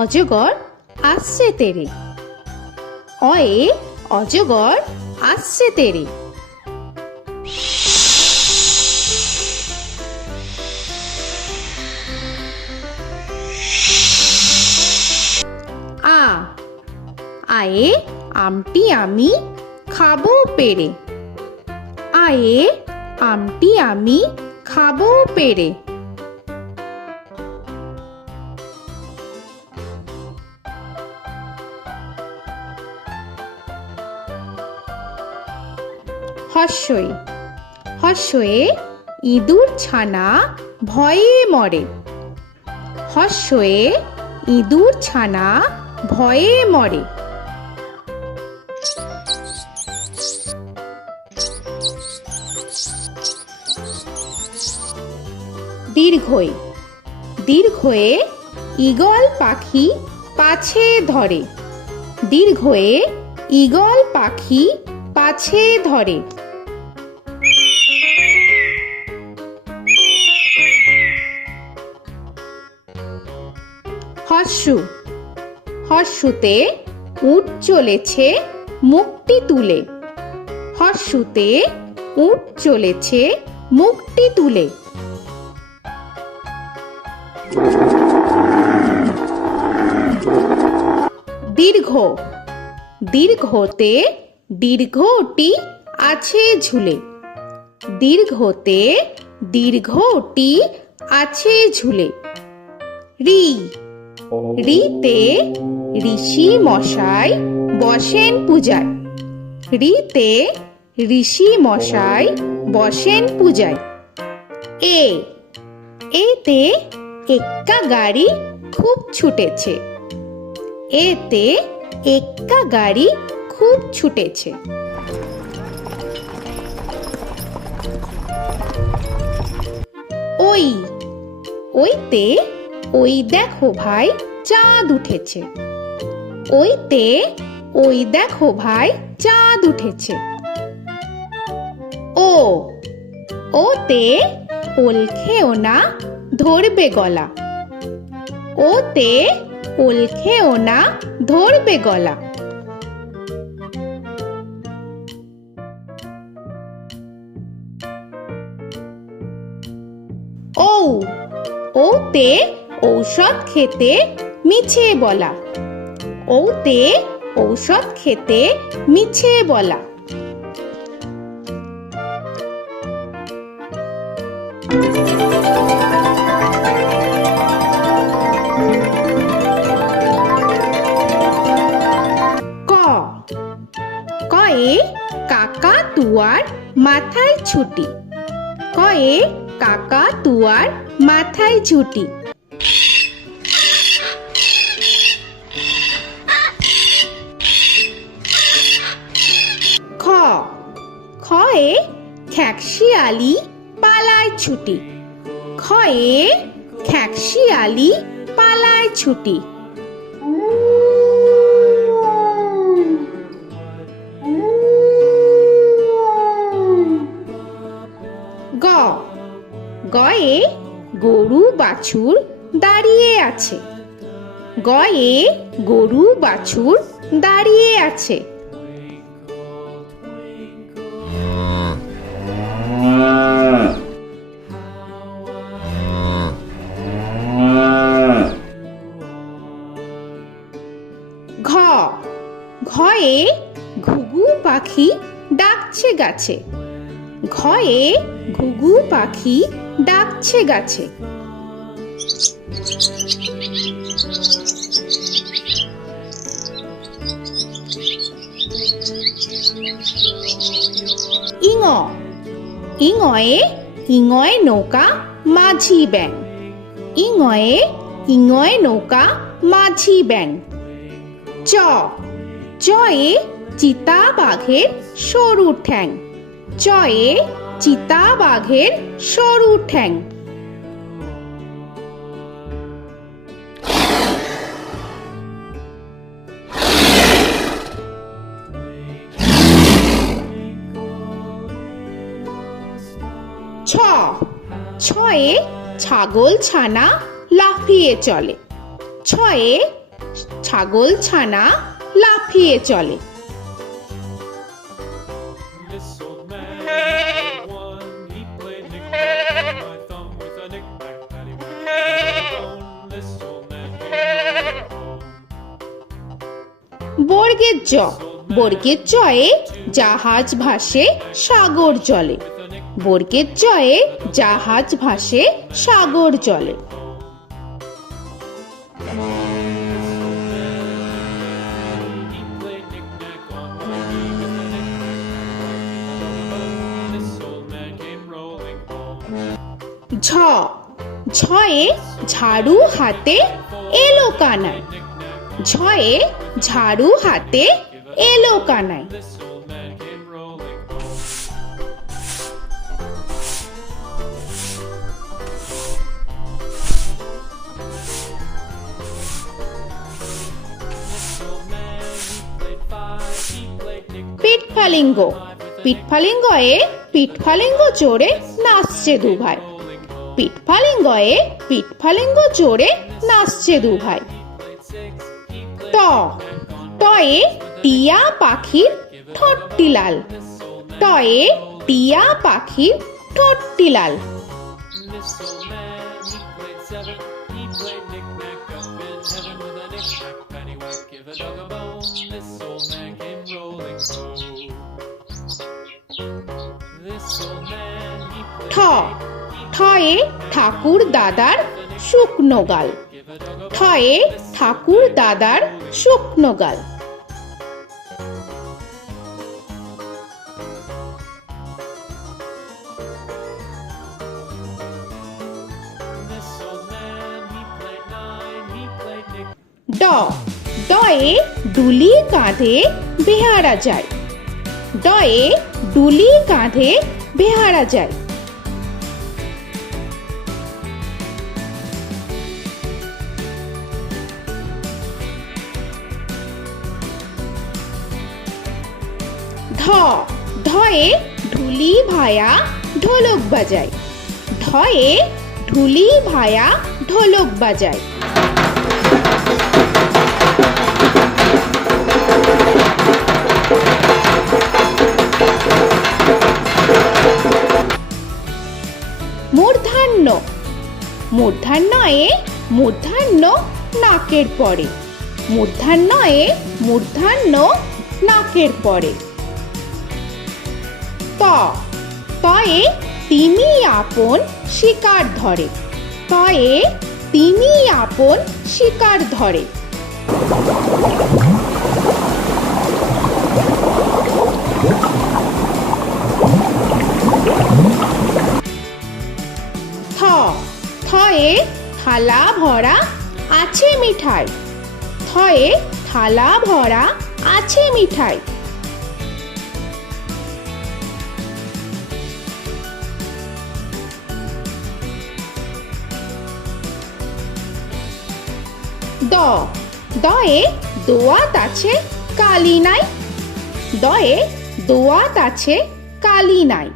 অজগর আসছে তেরে। অয়ে অজগর আসছে তেরে। আ আয়ে আমটি আমি খাবো পেরে। আয়ে আমটি আমি খাবো পেরে। হর্ষই হর্ষয়ে ইঁদুর ছানা ভয়ে মরে। হর্ষয়ে ইঁদুর ছানা ভয়ে মরে। দীর্ঘই দীর্ঘয়ে ঈগল পাখি পাছে ধরে। দীর্ঘয়ে ঈগল পাখি পাছে ধরে। হর্ষু হর্ষুতে উট চলেছে মুখটি তুলে। হর্ষুতে উট চলেছে মুখটি তুলে। দীর্ঘ দীর্ঘতে দীর্ঘটি আছে ঝুলে। দীর্ঘতে দীর্ঘটি আছে ঝুলে। রি রিতে ঋষি মশাই বসেন পূজায়। রিতে ঋষি মশাই বসেন পূজায়। এ এতে এক্কা গাড়ি খুব ছুটেছে। এতে এক্কা গাড়ি খুব ছুটেছে। ওই ওইতে ওই দেখো ভাই চাঁদ উঠেছে। ওইতে ওই দেখো ভাই চাঁদ উঠেছে। ও ওতে ওল খেও না ধরবে গলা। ওতে ওল খেও না ধরবে গলা। ঔ ওতে ঔষধ খেতে মিছে বলা। ওতে ঔষধ খেতে মিছে বলা। ক কয়ে কাকা তুয়ার মাথায় ছুটি। কয়ে কাকা তুয়ার মাথায় ছুটি। খ খয়ে খ্যাকশিয়ালি পালায় ছুটি। খয়ে খ্যাকশিয়ালি পালায় ছুটি। গ গয়ে গরু বাছুর দাঁড়িয়ে আছে। গয়ে গরু বাছুর দাঁড়িয়ে আছে। ঘ ঘয়ে ঘুঘু পাখি ডাকছে গাছে। ঘয়ে ঘুঘু পাখি ডাকছে গাছে। ইঙ ইঙয়ে ইঙয়ে নৌকা মাঝি ব্যাং। ইঙয়ে ইঙয়ে নৌকা মাঝি ব্যাং। চ চয়ে চিতা বাঘের সরু ঠ্যাং। চয়ে চিতা বাঘের সরু ঠ্যাং। ছ ছয়ে ছাগল ছানা লাফিয়ে চলে। ছয়ে ছাগল ছানা লাফিয়ে চলে। This old man had one. He played knick-knack on my thumb with a knick-knack, paddywhack, bone. This old man came rolling home. বর্গের জ, বর্গের জয়ে জাহাজ ভাসে সাগর জলে। বর্গের জয়ে জাহাজ ভাসে সাগর জলে। He played knick-knack on my knee with a knick-knack, bone. This old man came rolling home. ঝ, ঝয়ে ঝাড়ু হাতে এলো কানাই। ঝয়ে ঝাড়ু হাতে এলো Kanai. This old man came rolling home. This old man, he played five. He played knick-knack. পিঠফালিঙ্গ, পিঠফালিঙ্গয়ে পিঠফালিঙ্গ চড়ে নাচছে দু ভাই। পিঠফালিঙ্গয়ে পিঠফালিঙ্গ চড়ে নাচছে দু ভাই। ট, টয়ে টিয়া পাখির ঠোঁটটি লাল। টয়ে টিয়া পাখির ঠোঁটটি লাল। This old man, he played seven. He played knick-knack up in heaven with a knick-knack, paddywhack, give a dog a bone. This old man came rolling home. This old man, he ঠ, played ঠয়ে ঠাকুর দাদার শুকনো গাল। give a dog a ঠয়ে ঠাকুর দাদার শুকনো গাল। This old man, he played nine. He played knick. ড, ডয়ে ডুলি কাঁধে বেহারা যায়। ডয়ে ডুলি কাঁধে বেহারা যায়। ধ, ধয়ে ঢুলি ভায়া ঢোলক বাজায়। ধয়ে ঢুলি ভায়া ঢোলক বাজায়। মূর্ধন্য, মূর্ধন্যয়ে মূর্ধন্য নাকের পরে। মূর্ধন্যয়ে মূর্ধন্য নাকের পরে। ত, তয়ে তিমি আপন শিকার ধরে। তয়ে তিমি আপন শিকার ধরে। থ, থয়ে থালা ভরা আছে মিঠাই। থয়ে থালা ভরা আছে মিঠাই। দ, দয়ে দোয়াত আছে কালি নাই। দয়ে দোয়াত আছে কালি নাই।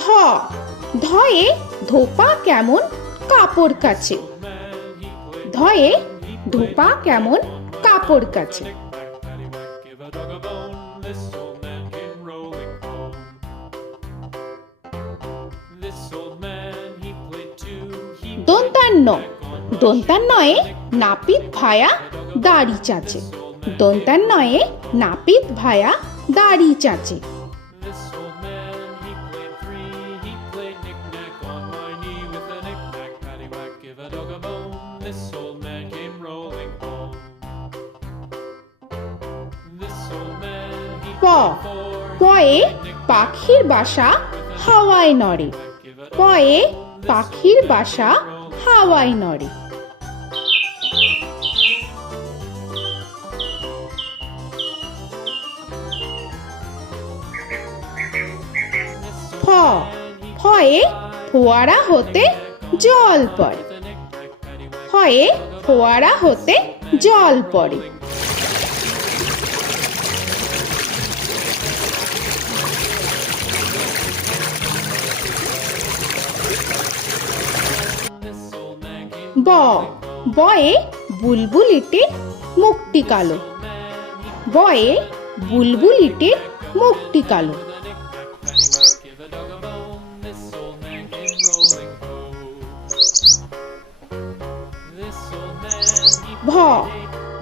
ধ, ধয়ে ধোপা কেমন কাপড় কাছে। ধয়ে ধোপা কেমন কাপড় কাছে। Paddywhack, give a dog a bone. This old man came rolling home. This old man, he played two. He দন্তান্ন, দন্তান্নয়ে নাপিত ভায়া দাড়ি চাচে। দন্তান্নয়ে নাপিত ভায়া দাড়ি চাচে। This old man, he played three. He played knick-knack on my knee with a knick-knack, paddywhack, give a dog a bone. This old man came rolling home. This old man, he প, played four. পয়ে পাখির বাসা হাওয়ায় নড়ে। পয়ে পাখির বাসা হাওয়ায় নড়ে। ফ, ফয়ে ফোয়ারা হতে জল পড়ে। ফয়ে ফোয়ারা হতে জল পড়ে। ব বয়ে বুলবুলিটির মুখটি কালো। বয়ে বুলবুলিটির মুখটি কালো। Give a dog a bone, this old man came rolling home. This old man, he ভ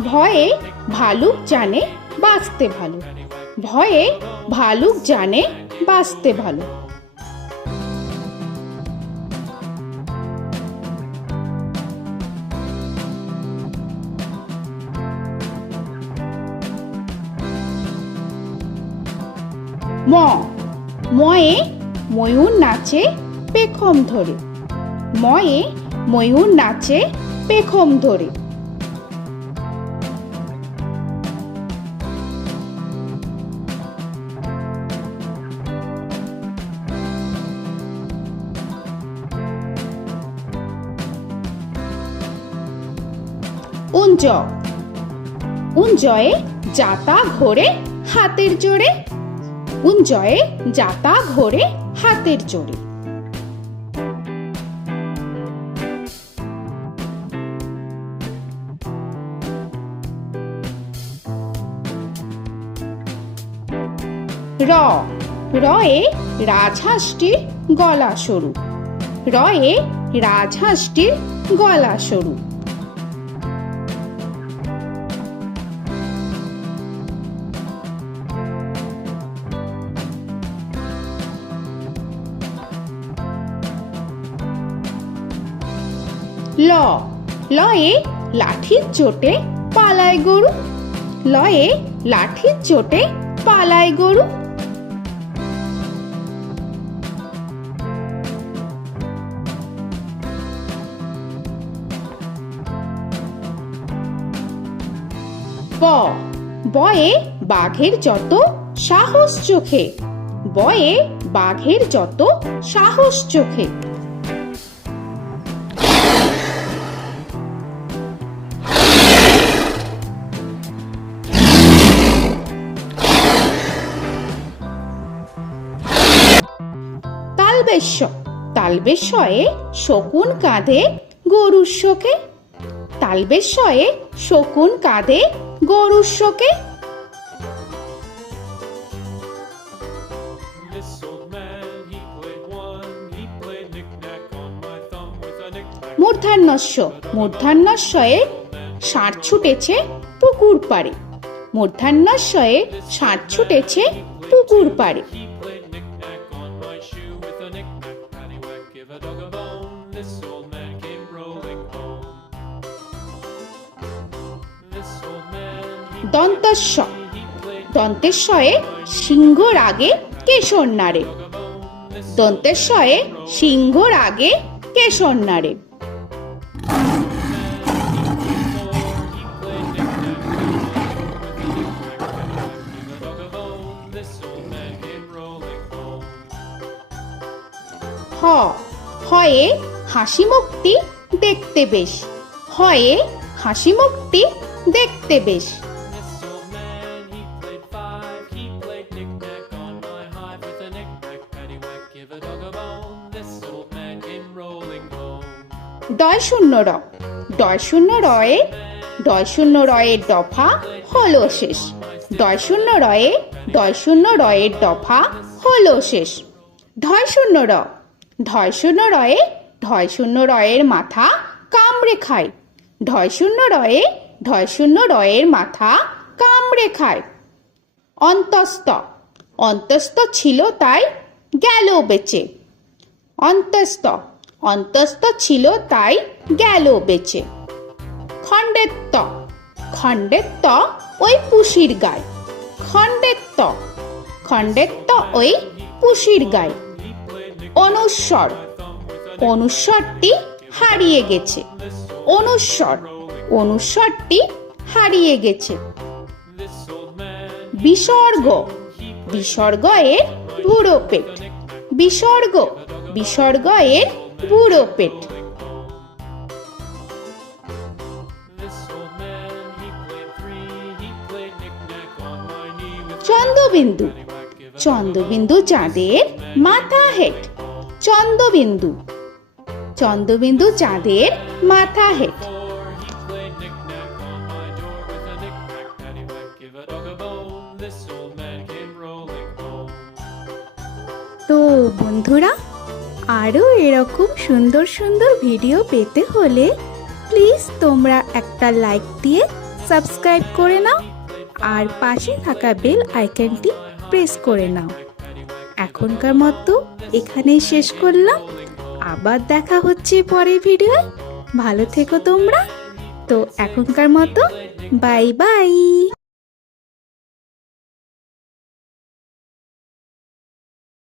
ভয়ে ভালুক জানে বাঁচতে ভালো। ভয়ে ভালুক জানে বাঁচতে ভালো। ম ময়ে ময়ূর নাচে পেখম ধরে। ময়ে ময়ূর নাচে পেখম ধরে। উঞ্জ উঞ্জয়ে যাতা ঘোরে হাতের জোরে। উঞ্জয়ে যাতা ঘোরে হাতের জোরে। র রয়ে রাজহাঁসটির গলা সরু। রয়ে রাজহাঁসটির গলা সরু। ল লয়ে লাঠির চোটে পালায় গরু। লয়ে লাঠির চোটে পালায় গরু। ব বয়ে বাঘের যত সাহস চোখে। বয়ে বাঘের যত সাহস চোখে। তালবেশ্য তালবেশ্যয়ে শকুন কাঁধে গরুর শোকে। তালবেশ্যয়ে শকুন কাঁধে গরুর শোকে। This old man, he played one, he played knick-knack on my thumb with a knick-knack. মূর্ধন্যস্য মূর্ধন্যস্বয়ে ষাঁড় ছুটেছে পুকুর পাড়ে। মূর্ধন্যস্বয়ে ষাঁড় ছুটেছে পুকুর পাড়ে। He played knick-knack on my shoe with a knick-knack, paddywhack, give a dog a bone. This old man came rolling home. This old man, দন্তস্ব he played দন্তেশ্বয়ে সিংহর আগে কেশর নাড়ে। dog a bone. This দন্তেশ্বয়ে সিংহর আগে কেশর নাড়ে। he played knick-knack on my shoe with a knick-knack, paddywhack, give a dog a bone. This old man came rolling home. হ হয়ে হাসি মুখটি দেখতে বেশ। হয়ে হাসি মুখটি দেখতে বেশ। This old man, he played five, he played knick-knack on my hive with a knick-knack, paddywhack, give a dog a bone. This old man came rolling home. ডয় শূন্য র ডয় শূন্য রয়ে ডয় শূন্য রয়ের দফা হলো শেষ। ডয় শূন্য রয়ে ডয় শূন্য রয়ের দফা হলো শেষ। ঢয় শূন্য র ঢয় শূন্য রয়ে ঢয় শূন্য রয়ের মাথা কামড়ে খায়। ঢয় শূন্য রয়ে ঢয় শূন্য রয়ের মাথা কামড়ে খায়। অন্তস্থ অন্তস্থ ছিল তাই গেল বেঁচে। অন্তস্থ অন্তস্থ ছিল তাই গেল বেঁচে। খণ্ডেত্ব খণ্ডেত্ব ওই পুষির গায়। খণ্ডেত্ব খণ্ডেত্ব ওই পুষির গায়। অনুস্বর অনুস্বরটি হারিয়ে গেছে। অনুস্বর অনুস্বরটি হারিয়ে গেছে। This old man, বিসর্গ বিসর্গ এর বুড়ো পেট। বিসর্গ বিসর্গ এর বুড়ো পেট। this old man, he played three, he played knick-knack on my knee with Chandrabindu paddywhack, give a Chandrabindu চাঁদের মাথা হেট। চন্দ্রবিন্দু চন্দ্রবিন্দু চাঁদের মাথা head. Before he played knick-knack on my door with a knick-knack, paddywhack, give a dog a bone. This old man came rolling home. তো বন্ধুরা, আরও এরকম সুন্দর সুন্দর ভিডিও পেতে হলে প্লিজ তোমরা একটা লাইক দিয়ে সাবস্ক্রাইব করে নাও আর পাশে থাকা বেল আইকনটি প্রেস করে নাও। এখনকার মতো এখানেই শেষ করলাম, আবার দেখা হচ্ছে পরের ভিডিও। ভালো থেকো তোমরা। তো এখনকার মতো বাই বাই।